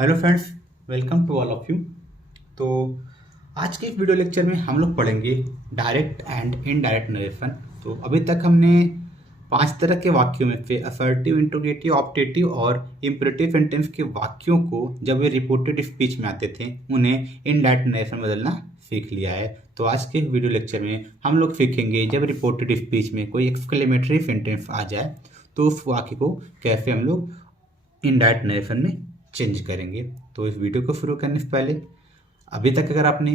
Hello friends, welcome to all of you. तो आज के इस वीडियो लेक्चर में हम लोग पढ़ेंगे डायरेक्ट एंड इनडायरेक्ट नरेशन। तो अभी तक हमने 5 तरह के वाक्यों में से असर्टिव, इंट्रोगेटिव, ऑप्टेटिव और इम्परेटिव सेंटेंस के वाक्यों को जब वे रिपोर्टेड स्पीच में आते थे उन्हें इनडायरेक्ट नरेशन बदलना सीख लिया है। तो आज के वीडियो लेक्चर में हम लोग सीखेंगे जब रिपोर्टेड स्पीच में कोई एक्सक्लेमेटरी सेंटेंस आ जाए तो उस वाक्य को कैसे हम लोग इनडायरेक्ट नरेशन में चेंज करेंगे। तो इस वीडियो को शुरू करने से पहले अभी तक अगर आपने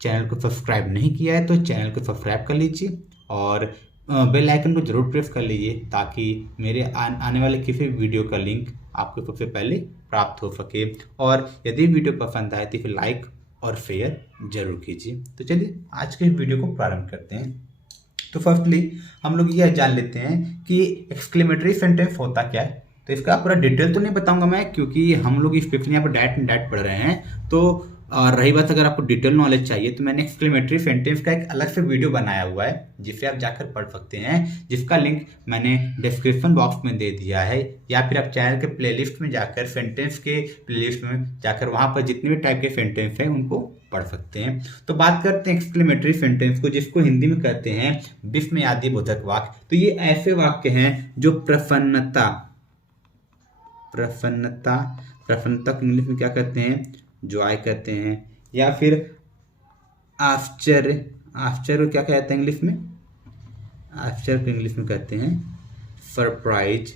चैनल को सब्सक्राइब नहीं किया है तो चैनल को सब्सक्राइब कर लीजिए और बेल आइकन को जरूर प्रेस कर लीजिए ताकि मेरे आने वाले किसी वीडियो का लिंक आपको सबसे पहले प्राप्त हो सके। और यदि वीडियो पसंद आए तो फिर लाइक और शेयर जरूर कीजिए। तो चलिए आज के वीडियो को प्रारंभ करते हैं। तो फर्स्टली हम लोग यह जान लेते हैं कि एक्सक्लेमेटरी सेंटेंस होता क्या है। तो इसका पूरा डिटेल तो नहीं बताऊंगा मैं, क्योंकि हम लोग इस पेपर में यहाँ पर डायरेक्ट पढ़ रहे हैं। तो रही बात अगर आपको डिटेल नॉलेज चाहिए तो मैंने एक्सक्लेमेटरी सेंटेंस का एक अलग से वीडियो बनाया हुआ है जिसे आप जाकर पढ़ सकते हैं, जिसका लिंक मैंने डिस्क्रिप्शन बॉक्स में दे दिया है, या फिर आप चैनल के प्लेलिस्ट में जाकर सेंटेंस के प्लेलिस्ट में जाकर वहां पर जितने भी टाइप के सेंटेंस हैं उनको पढ़ सकते हैं। तो बात करते हैं एक्सक्लेमेटरी सेंटेंस को, जिसको हिंदी में कहते हैं विस्मयादि बोधक वाक्य। तो ये ऐसे वाक्य हैं जो प्रसन्नता को इंग्लिश में क्या कहते हैं, जॉय कहते हैं, या फिर आश्चर्य को क्या कहते हैं इंग्लिश में, आश्चर्य को इंग्लिश में कहते हैं सरप्राइज,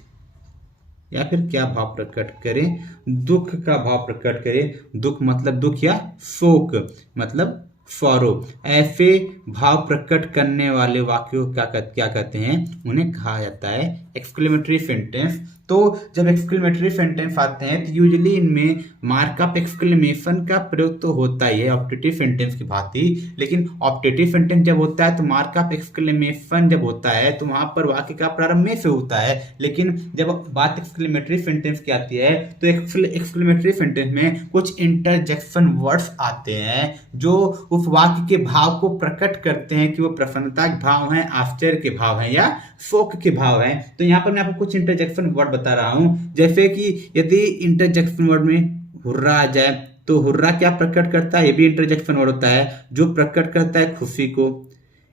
या फिर क्या भाव प्रकट करें, दुख का भाव प्रकट करें। दुख मतलब दुख या शोक मतलब सॉरो। ऐसे भाव प्रकट करने वाले वाक्यों क्या कहते हैं, उन्हें कहा जाता है एक्सक्लेमेटरी सेंटेंस। तो जब एक्सक्लेमेटरी सेंटेंस आते हैं तो यूजुअली इनमें मार्कअप एक्सक्लेमेशन का प्रयोग तो होता ही है ऑप्टेटिव सेंटेंस की भांति, लेकिन ऑप्टेटिव सेंटेंस जब होता है तो मार्कअप एक्सक्लेमेशन जब होता है तो वहां पर वाक्य का प्रारंभ में से होता है। लेकिन जब बात एक्सक्लेमेटरी सेंटेंस की आती है तो एक्सक्लेमेटरी सेंटेंस में कुछ इंटरजेक्शन वर्ड्स आते हैं जो उस वाक्य के भाव को प्रकट करते हैं कि वो प्रसन्नता के भाव हैं, आश्चर्य के भाव हैं या शोक के भाव हैं। तो यहाँ पर मैं आपको कुछ इंटरजेक्शन वर्ड बता रहा हूं, जैसे कि यदि इंटरजेक्शन वर्ड में हुर्रा आ जाए तो हुर्रा क्या प्रकट करता है, ये भी इंटरजेक्शन वर्ड होता है जो प्रकट करता है खुशी को।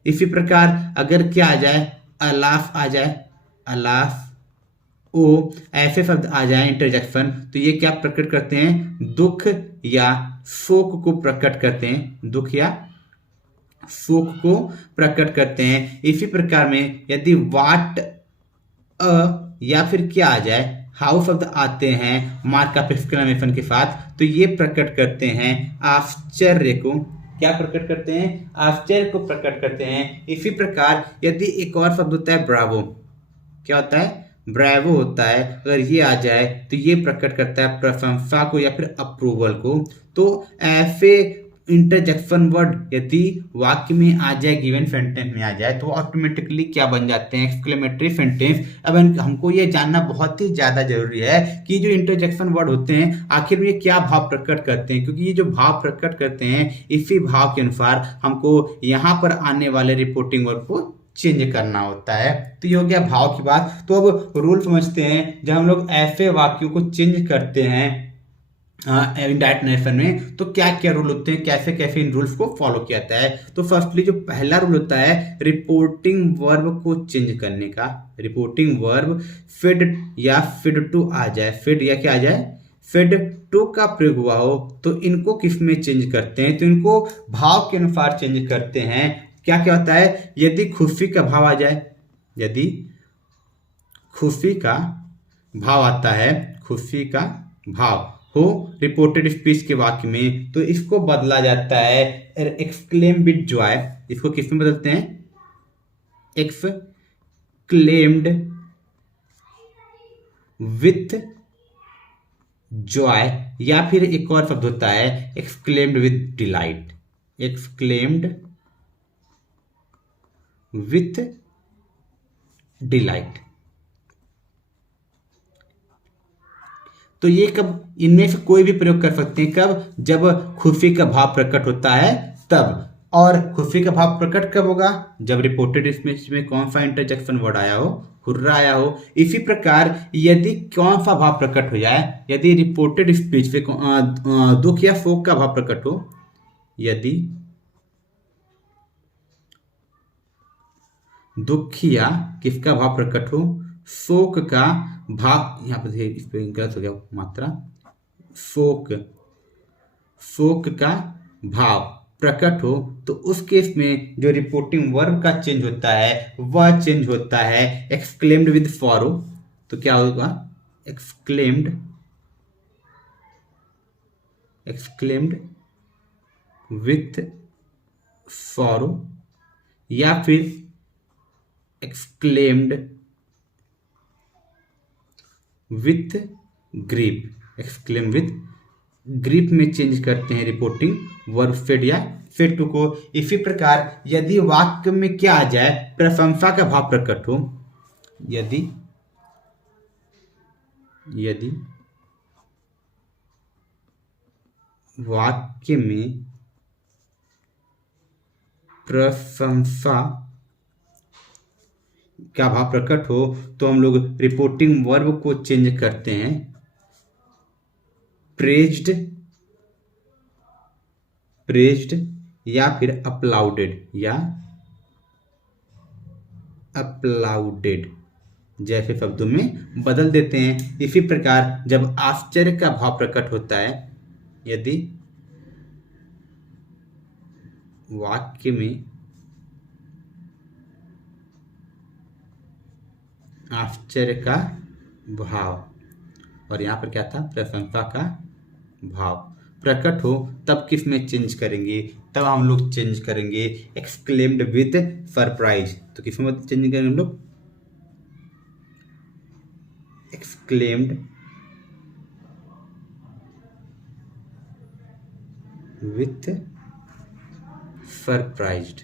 इसी प्रकार अगर क्या आ जाए, अलाफ आ जाए, अलाफ ओ, ऐसे शब्द आ जाए इंटरजेक्शन तो ये क्या प्रकट करते हैं, दुख या शोक को प्रकट करते हैं, दुख या शोक को प्रकट करते हैं। इसी प्रकार में यदि वाट या फिर क्या आ जाए, हाउ शब्द आते हैं मार्कअप एक्सक्लेमेशन के साथ तो ये प्रकट करते हैं आश्चर्य को, क्या प्रकट करते हैं, आश्चर्य को प्रकट करते हैं। इसी प्रकार यदि एक और शब्द होता है ब्रावो, क्या होता है, ब्रावो होता है, अगर ये आ जाए तो ये प्रकट करता है प्रशंसा को या फिर अप्रूवल को। तो ऐसे इंटरजेक्शन वर्ड यदि वाक्य में आ जाए, गिवन सेंटेंस में आ जाए तो ऑटोमेटिकली क्या बन जाते हैं, एक्सक्लेमेटरी सेंटेंस। अब हमको ये जानना बहुत ही ज्यादा जरूरी है कि जो इंटरजेक्शन वर्ड होते हैं आखिर में ये क्या भाव प्रकट करते हैं, क्योंकि ये जो भाव प्रकट करते हैं इसी भाव के अनुसार हमको यहाँ पर आने वाले रिपोर्टिंग वर्ड को चेंज करना होता है। तो ये हो गया भाव की बात। तो अब रूल समझते हैं जब हम लोग ऐसे वाक्यों को चेंज करते हैं इनडायरेक्ट नरेशन में तो क्या क्या रूल होते हैं, कैसे कैसे इन रूल्स को फॉलो किया जाता है। तो फर्स्टली जो पहला रूल होता है रिपोर्टिंग वर्ब को चेंज करने का, रिपोर्टिंग वर्ब फिड या फिड टू आ जाए, फिड या क्या आ जाए, फिड टू का प्रयोग हुआ हो तो इनको किस में चेंज करते हैं, तो इनको भाव के अनुसार चेंज करते हैं। क्या क्या होता है, यदि खुशी का भाव आ जाए, यदि खुशी का भाव आता है, खुशी का भाव हो रिपोर्टेड स्पीच के वाक्य में तो इसको बदला जाता है एक्सक्लेम विद जॉय। इसको किस में बदलते हैं, एक्सक्लेम्ड विथ जॉय, या फिर एक और शब्द होता है exclaimed with delight, exclaimed with delight. तो ये कब, इनमें से कोई भी प्रयोग कर सकते हैं, कब, जब खुशी का भाव प्रकट होता है तब। और खुशी का भाव प्रकट कब होगा, जब रिपोर्टेड स्पीच में कौन सा इंटरजेक्शन वर्ड आया हो, हुर्रा आया हो। इसी प्रकार यदि कौन सा भाव प्रकट हो जाए, यदि रिपोर्टेड स्पीच पे दुख या शोक का भाव प्रकट हो, यदि दुख या किसका भाव प्रकट हो, शोक का भाव, यहाँ पर इस पे गलत हो गया मात्रा, शोक का भाव प्रकट हो, तो उस केस में जो रिपोर्टिंग वर्ब का चेंज होता है वह चेंज होता है एक्सक्लेम्ड विद फॉरो। तो क्या होगा, एक्सक्लेम्ड विथ सॉरो, या फिर exclaimed with grief. Exclaim with grief में चेंज करते हैं रिपोर्टिंग वर्ब फेड या फेड टू को। इसी प्रकार यदि वाक्य में क्या आ जाए, प्रशंसा का भाव प्रकट हो, यदि वाक्य में प्रशंसा का भाव प्रकट हो, तो हम लोग रिपोर्टिंग वर्ब को चेंज करते हैं प्रेज्ड या फिर अपलाउडेड जैसे शब्दों में बदल देते हैं। इसी प्रकार जब आश्चर्य का भाव प्रकट होता है, यदि वाक्य में आश्चर्य का भाव, और यहां पर क्या था, प्रशंसा का भाव प्रकट हो, तब किस में चेंज करेंगे, तब हम लोग चेंज करेंगे एक्सक्लेम्ड विद सरप्राइज। तो किस में चेंज करेंगे हम लोग, एक्सक्लेम्ड विथ सरप्राइज्ड।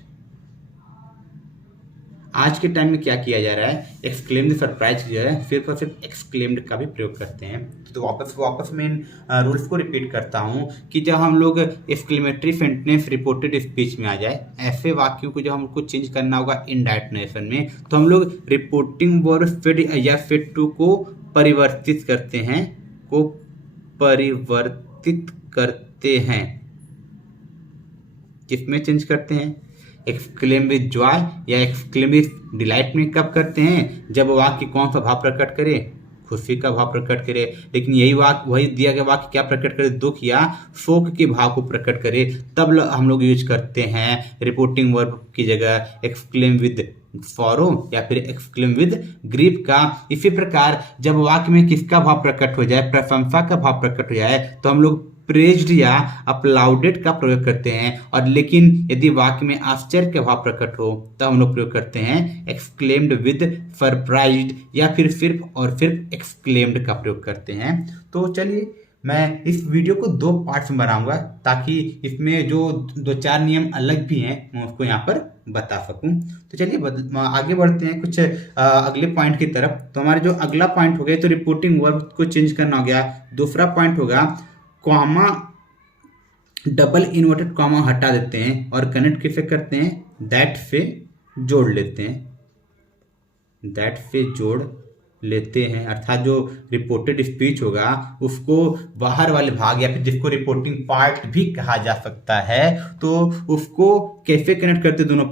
आज के टाइम में क्या किया जा रहा है, एक्सक्लेम्ड सरप्राइज जो है सिर्फ और सिर्फ एक्सक्लेम्ड का भी प्रयोग करते हैं। तो वापस मैं इन रूल्स को रिपीट करता हूं कि जब हम लोग एक्सक्लेमेटरी सेंटेंस रिपोर्टेड स्पीच में आ जाए, ऐसे वाक्यों को जब हमको चेंज करना होगा इनडायरेक्ट नरेशन में, तो हम लोग रिपोर्टिंग वर्ब फेड या फेड टू को परिवर्तित करते हैं। किसमें चेंज करते हैं, एक्सक्लेम विद जॉय या एक्सक्लेम विद डिलाइट में कब करते हैं, जब वाक्य कौन सा भाव प्रकट करे, खुशी का भाव प्रकट करे। लेकिन वही दिया गया वाक्य क्या प्रकट करे, दुख या शोक के भाव को प्रकट करे, तब हम लोग यूज करते हैं रिपोर्टिंग वर्ब की जगह एक्सक्लेम विद सॉरो या फिर एक्सक्लेम विद ग्रीफ का। इसी प्रकार जब वाक्य में किसका भाव प्रकट हो जाए, प्रशंसा का भाव प्रकट हो जाए, तो हम लोग प्रेज्ड या अपलाउडेड का प्रयोग करते हैं। और लेकिन यदि वाक्य में आश्चर्य का भाव प्रकट हो, तब हम लोग प्रयोग करते हैं एक्सक्लेम्ड विद सरप्राइज्ड या फिर सिर्फ एक्सक्लेम्ड का प्रयोग करते हैं। तो चलिए मैं इस वीडियो को 2 पार्ट्स में बनाऊंगा, ताकि इसमें जो 2-4 नियम अलग भी हैं मैं उसको यहाँ पर बता सकूं। तो चलिए आगे बढ़ते हैं कुछ अगले पॉइंट की तरफ। तो हमारे जो अगला पॉइंट हो गया, तो रिपोर्टिंग वर्ब को चेंज करना हो गया। दूसरा पॉइंट होगा कॉमा, डबल इन्वर्टेड कॉमा हटा देते हैं और कनेक्ट किससे करते हैं, दैट से जोड़ लेते हैं, दैट से जोड़ लेते हैं। अर्थात जो रिपोर्टेड स्पीच होगा उसको बाहर वाले भाग या फिर जिसको रिपोर्टिंग पार्ट भी कहा जा सकता है, तो उसको कैसे कनेक्ट करते हैं, दोनों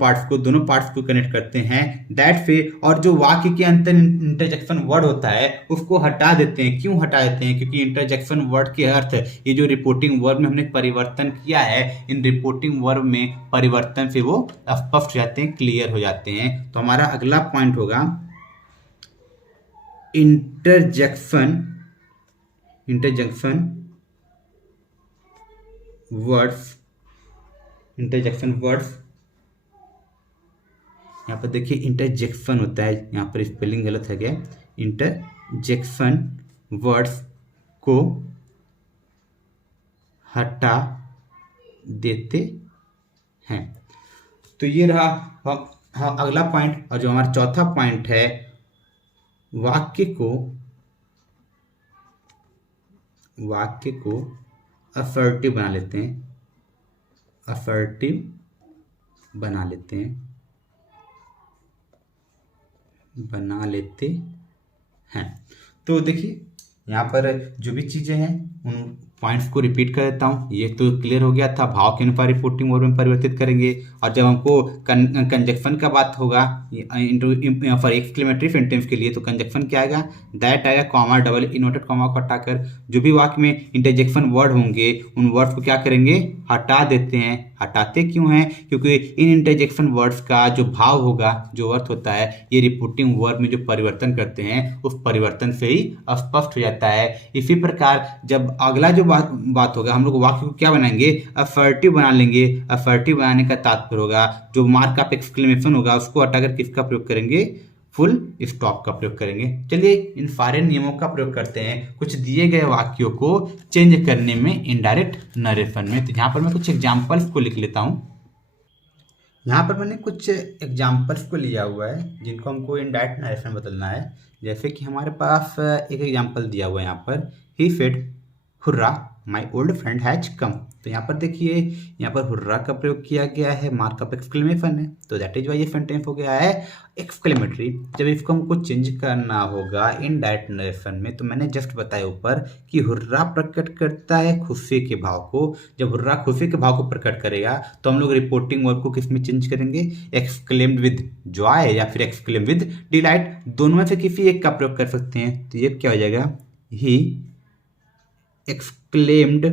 पार्ट्स को कनेक्ट करते हैं दैट से। और जो वाक्य के अंदर इंटरजेक्शन वर्ड होता है उसको हटा देते हैं। क्यों हटा देते हैं, क्योंकि इंटरजेक्शन वर्ड के अर्थ, ये जो रिपोर्टिंग वर्ब में हमने परिवर्तन किया है, इन रिपोर्टिंग वर्ब में परिवर्तन से वो स्पष्ट हो जाते हैं, क्लियर हो जाते हैं। तो हमारा अगला पॉइंट होगा इंटरजेक्शन वर्ड्स। यहाँ पर देखिए इंटरजेक्शन होता है, यहाँ पर स्पेलिंग गलत है क्या, इंटरजेक्शन वर्ड्स को हटा देते हैं। तो ये रहा हाँ अगला पॉइंट। और जो हमारा चौथा पॉइंट है, वाक्य को असर्टिव बना लेते हैं, बना लेते हैं। तो देखिए यहाँ पर जो भी चीज़ें हैं उन पॉइंट्स को रिपीट कर देता हूँ। ये तो क्लियर हो गया था, भाव के अनुसार रिपोर्टिंग वर्ब में परिवर्तित करेंगे। और जब हमको कंजक्शन का बात होगा फॉर एक्सक्लेमेटरी सेंटेंस के लिए, तो कंजक्शन क्या आएगा, दैट आएगा, कॉमा डबल इन्वर्टेड कॉमा को हटाकर जो भी वाक्य में इंटरजेक्शन वर्ड होंगे उन वर्ड्स को क्या करेंगे, हटा देते हैं। हटाते क्यों हैं, क्योंकि इन इंटरजेक्शन वर्ड्स का जो भाव होगा, जो अर्थ होता है, ये रिपोर्टिंग वर्ब में जो परिवर्तन करते हैं उस परिवर्तन से ही स्पष्ट हो जाता है। इसी प्रकार जब अगला जो बात होगा, हम लोग वाक्य को क्या बनाएंगे, असर्टिव बना लेंगे। असर्टिव बनाने का तात्पर्य होगा जो मार्क ऑफ एक्सक्लेमेशन होगा उसको हटाकर किसका प्रयोग करेंगे, फुल स्टॉप का प्रयोग करेंगे। चलिए इन सारे नियमों का प्रयोग करते हैं कुछ दिए गए वाक्यों को चेंज करने में इनडायरेक्ट नरेशन में। तो यहाँ पर मैं कुछ एग्जांपल्स को लिख लेता हूँ। यहाँ पर मैंने कुछ एग्जांपल्स को लिया हुआ है जिनको हमको इनडायरेक्ट नरेशन बदलना है। जैसे कि हमारे पास एक एग्जांपल दिया हुआ है यहाँ पर, he said hurrah my old friend has come. तो यहाँ पर देखिए, यहाँ पर हुर्रा का प्रयोग किया गया है, मार्क ऑफ एक्सक्लेमेशन है, तो दैट इज वाई ये सेंटेंस हो गया है एक्सक्लेमेटरी। जब इसको हमको चेंज करना होगा इनडायरेक्ट नरेशन में, तो मैंने जस्ट बताया ऊपर कि हुर्रा प्रकट करता है खुशी के भाव को। जब हुर्रा खुशी के भाव को प्रकट करेगा तो हम लोग रिपोर्टिंग वर्ब को किस में चेंज करेंगे, एक्सक्लेम्ड विद जॉय या फिर एक्सक्लेम विद डिलाइट, दोनों में से किसी एक का प्रयोग कर सकते हैं। तो ये क्या हो जाएगा, ही exclaimed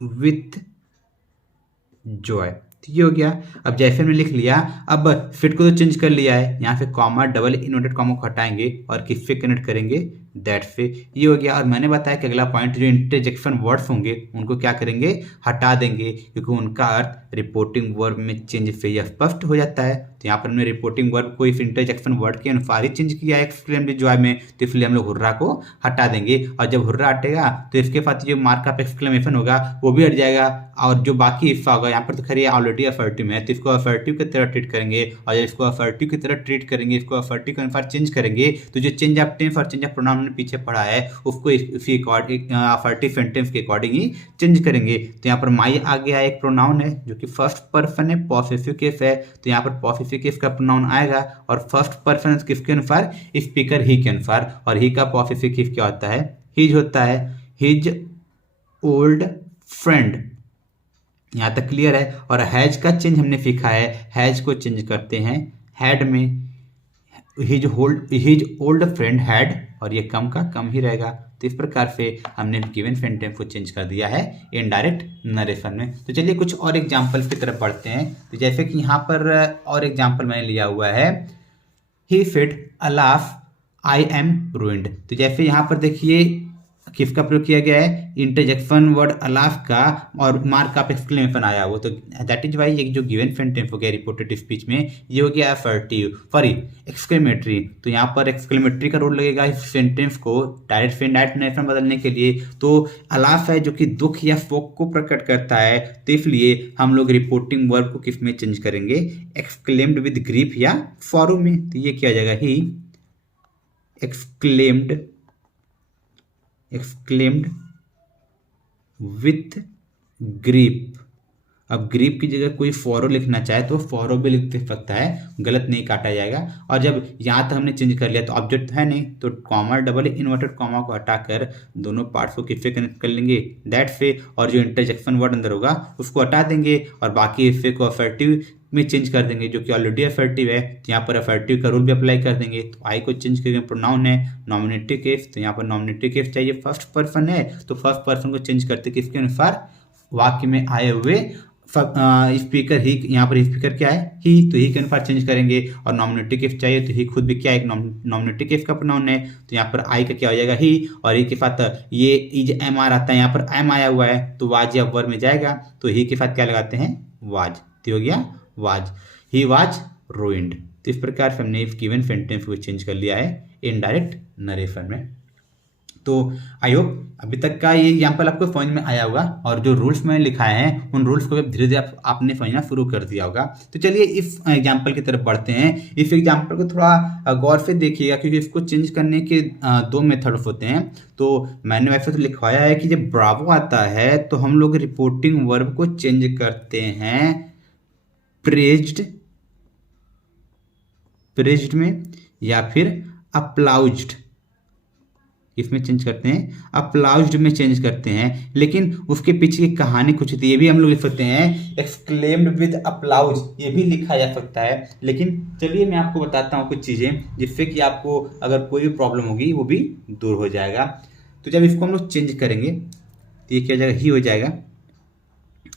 with joy। तो ये हो गया। अब जैसे हमने लिख लिया, अब फिट को तो चेंज कर लिया है, यहाँ से कॉमा डबल इन्वर्टेड कॉमा को हटाएंगे और किससे कनेक्ट करेंगे, दैट से। ये हो गया। और मैंने बताया कि अगला पॉइंट जो इंटरजेक्शन वर्ड्स होंगे उनको क्या करेंगे, हटा देंगे, क्योंकि उनका अर्थ रिपोर्टिंग वर्ब में चेंज से यह स्पष्ट हो जाता है। तो यहाँ पर हमने रिपोर्टिंग वर्ब को इस इंटरजेक्शन वर्ड के अनुसार ही चेंज किया है एक्सक्लेम्ड विद जॉय में, तो इसलिए हम लोग हुर्रा को हटा देंगे। और जब हुर्रा हटेगा तो इसके साथ जो मार्क ऑफ एक्सक्लेमेशन होगा वो भी हट जाएगा, और जो बाकी हिस्सा होगा, यहाँ पर तो खैर ऑलरेडी असर्टिव है तो इसको असर्टिव की तरह ट्रीट करेंगे। और जब इसको असर्टिव की तरह ट्रीट करेंगे, इसको असर्टिव के अनुसार चेंज करेंगे, तो जो चेंज ऑफ टेंस और चेंज ऑफ प्रोनाउन हमने पीछे पढ़ा है उसको इसी अकॉर्डिंग असर्टिव सेंटेंस के अकॉर्डिंग ही चेंज करेंगे। तो यहाँ पर माई आ गया एक प्रोनाउन है जो कि फर्स्ट पर्सन है, पॉसेसिव केस है, तो यहाँ पर पॉसेसिव केस का प्रोनाउन आएगा। और फर्स्ट पर्सन किसके अनुसार, स्पीकर ही के अनुसार। और ही का पॉसेसिव केस क्या होता है, हिज होता है, हिज ओल्ड फ्रेंड। यहाँ तक क्लियर है। और हैज का चेंज हमने सीखा है, हैज को चेंज करते हैं हैड में, हिज ओल्ड फ्रेंड हैड, और ये कम का कम ही रहेगा। तो इस प्रकार से हमने गिवन सेंटेंस को चेंज कर दिया है इनडायरेक्ट नरेशन में। तो चलिए कुछ और एग्जांपल्स की तरफ बढ़ते हैं। तो जैसे कि यहाँ पर और एग्जांपल मैंने लिया हुआ है, he said alas I am ruined. तो जैसे यहाँ पर देखिए किसका प्रयोग किया गया है, इंटरजेक्शन वर्ड अलाफ का और मार्क ऑफ एक्सक्लेमेशन आया वो, तो दैट इज वाई ये जो गिवन सेंटेंस हो गया रिपोर्टेड स्पीच में, ये हो गया असर्टिव सॉरी एक्सक्लेमेटरी। तो यहाँ पर एक्सक्लेमेटरी का रोल लगेगा इस सेंटेंस को डायरेक्ट से इनडायरेक्ट नरेशन बदलने के लिए। तो अलाफ है जो कि दुख या शोक को प्रकट करता है, तो इसलिए हम लोग रिपोर्टिंग वर्ब को किस में चेंज करेंगे, एक्सक्लेम्ड विद ग्रीफ या सॉरो में। तो ये क्या हो जाएगा, ही एक्सक्लेम्ड विथ ग्रीप। अब ग्रीप की जगह कोई फॉरो लिखना चाहे तो फॉरो भी लिख सकता है, गलत नहीं काटा जाएगा। और जब यहाँ तक हमने चेंज कर लिया तो ऑब्जेक्ट है नहीं, तो कॉमा डबल इन्वर्टेड कॉमा को हटाकर दोनों पार्ट्स को किससे कनेक्ट कर लेंगे, दैट से। और जो इंटरजेक्शन वर्ड अंदर होगा उसको हटा देंगे और बाकी हिस्से को असर्टिव में चेंज कर देंगे जो कि ऑलरेडी असर्टिव है। तो यहाँ पर असर्टिव का रूल भी अप्लाई कर देंगे। तो आई को चेंज करेंगे, प्रोनाउन है नॉमिनेटिव केस, तो यहाँ पर नॉमिनेटिव केस चाहिए, फर्स्ट पर्सन है तो फर्स्ट पर्सन को चेंज करते किसके अनुसार, वाक्य में आए हुए स्पीकर ही, यहाँ पर स्पीकर क्या है, ही, तो ही के अनुसार चेंज करेंगे। और नॉमिनेटिव केस चाहिए तो ही खुद भी क्या है, एक नॉमिनेटिव केस का प्रोनाउन है, तो यहाँ पर आई का क्या हो जाएगा, ही, और ही के साथ ये इज एम आर आता है, यहाँ पर एम आया हुआ है तो वाज या वर में जाएगा, तो ही के साथ क्या लगाते हैं, वाज, तो हो गया वाज, ही वाज रूइंड। तो इस प्रकार से हमने इस गिवन सेंटेंस को चेंज कर लिया है इनडायरेक्ट नरेशन में। तो आई होप अभी तक का ये एग्जाम्पल आपको समझ में आया होगा, और जो रूल्स मैंने लिखाए हैं उन रूल्स को धीरे धीरे आपने समझना शुरू कर दिया होगा। तो चलिए इस एग्जाम्पल की तरफ बढ़ते हैं। इस एग्जाम्पल को थोड़ा गौर से देखिएगा क्योंकि इसको चेंज करने के दो मेथड्स होते हैं। तो मैंने वैसे तो लिखवाया है कि जब ब्रावो आता है तो हम लोग रिपोर्टिंग वर्ब को चेंज करते हैं प्रेज्ड प्रेज्ड में, या फिर अप्लाउज्ड, इसमें चेंज करते हैं, अप्लाउज्ड में चेंज करते हैं। लेकिन उसके पीछे की कहानी कुछ थी, ये भी हम लोग लिख सकते हैं एक्सक्लेम्ड विद अप्लाउज, ये भी लिखा जा सकता है। लेकिन चलिए मैं आपको बताता हूँ कुछ चीज़ें जिससे कि आपको अगर कोई भी प्रॉब्लम होगी वो भी दूर हो जाएगा। तो जब इसको हम लोग चेंज करेंगे तो ये क्या हो जाएगा, ही हो जाएगा।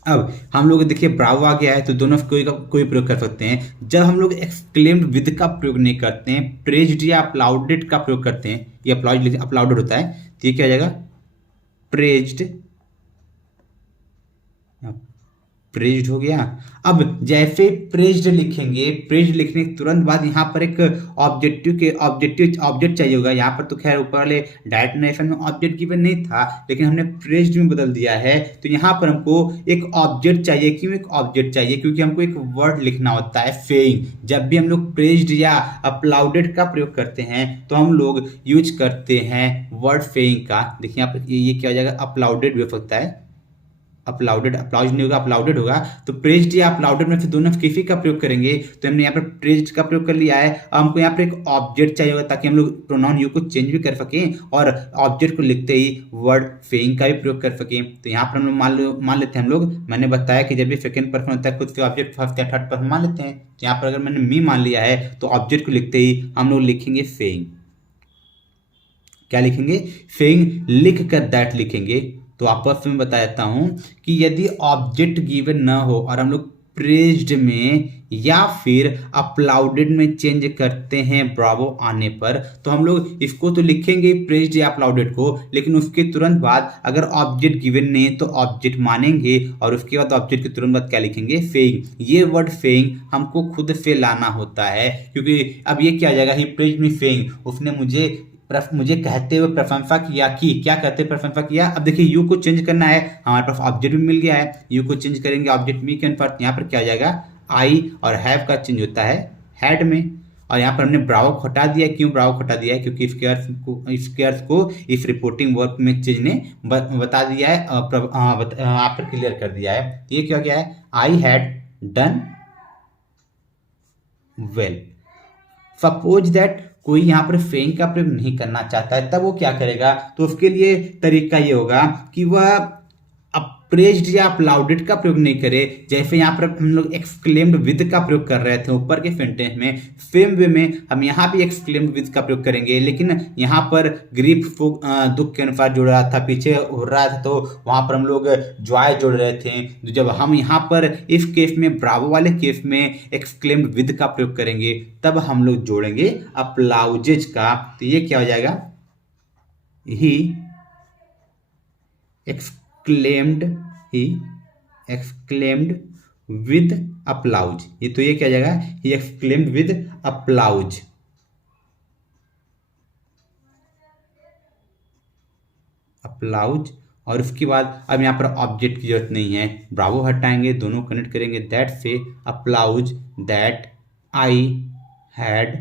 अब हम लोग देखिए ब्रावो आ गया है तो दोनों कोई का कोई प्रयोग कर सकते हैं। जब हम लोग एक्सक्लेम्ड विद का प्रयोग नहीं करते हैं, प्रेज्ड या अपलाउडेड का प्रयोग करते हैं, ये अपलाउडेड होता है, तो ये क्या हो जाएगा, प्रेज्ड, प्रेज्ड हो गया। अब जैसे प्रेज्ड लिखेंगे, प्रेज्ड लिखने के तुरंत बाद यहाँ पर एक ऑब्जेक्ट चाहिए होगा। यहाँ पर तो खैर ऊपर वाले डायरेक्ट नरेशन में ऑब्जेक्ट गिवन नहीं था, लेकिन हमने प्रेज्ड में बदल दिया है। तो यहाँ पर हमको एक ऑब्जेक्ट चाहिए। क्यों एक ऑब्जेक्ट चाहिए? क्योंकि हमको एक वर्ड लिखना होता है, फेइंग। जब भी हम लोग प्रेज्ड या अपलाउडेड का प्रयोग करते हैं तो हम लोग यूज करते हैं वर्ड फेइंग का। देखिए यहाँ पर ये क्या हो जाएगा, अपलाउडेड भी हो सकता है, अपलाउडेड, अपलाउज नहीं होगा, अपलाउडेड होगा। तो प्रेज्ड या अपलाउडेड में से दोनों किसी का प्रयोग करेंगे। तो हमने यहाँ पर प्रेज्ड का प्रयोग कर लिया है। अब हमको यहाँ पर एक ऑब्जेक्ट चाहिए होगा ताकि हम लोग प्रोनाउन यू को चेंज भी कर सकें और ऑब्जेक्ट को लिखते ही वर्ड फेइंग का भी प्रयोग कर सकें। तो यहाँ पर हम लोग मान लेते हैं, हम लोग, मैंने बताया कि जब भी सेकंड पर्सन होता है खुद से ऑब्जेक्ट फर्स्ट या थर्ड पर्सन मान लेते हैं। तो यहाँ पर अगर मैंने मी मान लिया है तो ऑब्जेक्ट को लिखते ही हम लोग लिखेंगे फेइंग। क्या लिखेंगे? फेइंग। लिख कर दैट लिखेंगे। तो आपस में बता देता हूं कि यदि ऑब्जेक्ट गिवन ना हो और हम लोग प्रेज्ड में या फिर अपलाउडेड में चेंज करते हैं ब्रावो आने पर, तो हम लोग इसको तो लिखेंगे प्रेज्ड या अपलाउडेड को, लेकिन उसके तुरंत बाद अगर ऑब्जेक्ट गिवन नहीं है तो ऑब्जेक्ट मानेंगे और उसके बाद ऑब्जेक्ट के तुरंत बाद क्या लिखेंगे, फेइंग। ये वर्ड फेइंग हमको खुद से लाना होता है, क्योंकि अब ये क्या हो जाएगा, ही प्रेज्ड मी फेइंग, उसने मुझे कहते हुए प्रशंसा किया। कि क्या कहते हुए प्रशंसा किया? अब देखिए यू को चेंज करना है, हमारे पास ऑब्जेक्ट भी मिल गया है, यू को चेंज करेंगे ऑब्जेक्ट मी के अनुसार। यहाँ पर क्या हो जाएगा, आई और हैव का चेंज होता है हैड में। और यहाँ पर हमने ब्रावो को हटा दिया। क्यों ब्रावो को हटा दिया है? क्योंकि इसके अर्थ को इस रिपोर्टिंग वर्क में चीज ने बता दिया है, आप पर क्लियर कर दिया है। ये क्या गया है, I had done well. Suppose that कोई यहाँ पर फेइंग का प्रयोग नहीं करना चाहता है, तब वो क्या करेगा? तो उसके लिए तरीका ये होगा कि वह प्रेज्ड या अपलाउडेड का प्रयोग नहीं करे। जैसे यहाँ पर हम लोग एक्सक्लेम्ड विद का प्रयोग कर रहे थे ऊपर के सेंटेंस में, सेम वे में हम यहाँ भी एक्सक्लेम्ड विद का प्रयोग करेंगे। लेकिन यहाँ पर ग्रीफ को दुख के अनुसार जोड़ रहा था, पीछे हो रहा था, तो वहां पर हम लोग जॉय जोड़ रहे थे। तो जब हम यहाँ पर इस केस में, ब्रावो वाले केस में एक्सक्लेम्ड विद का प्रयोग करेंगे, तब हम लोग जोड़ेंगे अपलाउजेज का। तो ये क्या हो जाएगा, ही exclaimed with applause। ये तो ये क्या जाएगा, he exclaimed with applause। applause। और उसके बाद अब यहाँ पर ऑब्जेक्ट की जरूरत नहीं है, ब्रावो हटाएंगे, दोनों कनेक्ट करेंगे, दैट से applause that I had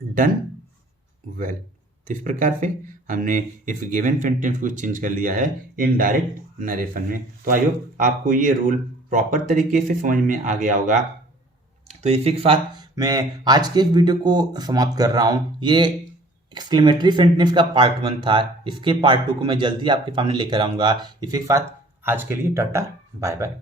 done well. तो इस प्रकार से हमने इस गिवन सेंटेंस को चेंज कर लिया है इनडायरेक्ट नरेशन में। तो आई होप आपको ये रूल प्रॉपर तरीके से समझ में आ गया होगा। तो इसी के साथ मैं आज के इस वीडियो को समाप्त कर रहा हूँ। ये एक्सक्लेमेटरी सेंटेंस का पार्ट 1 था, इसके पार्ट 2 को मैं जल्दी आपके सामने लेकर आऊँगा। इसी के साथ आज के लिए टाटा बाय बाय।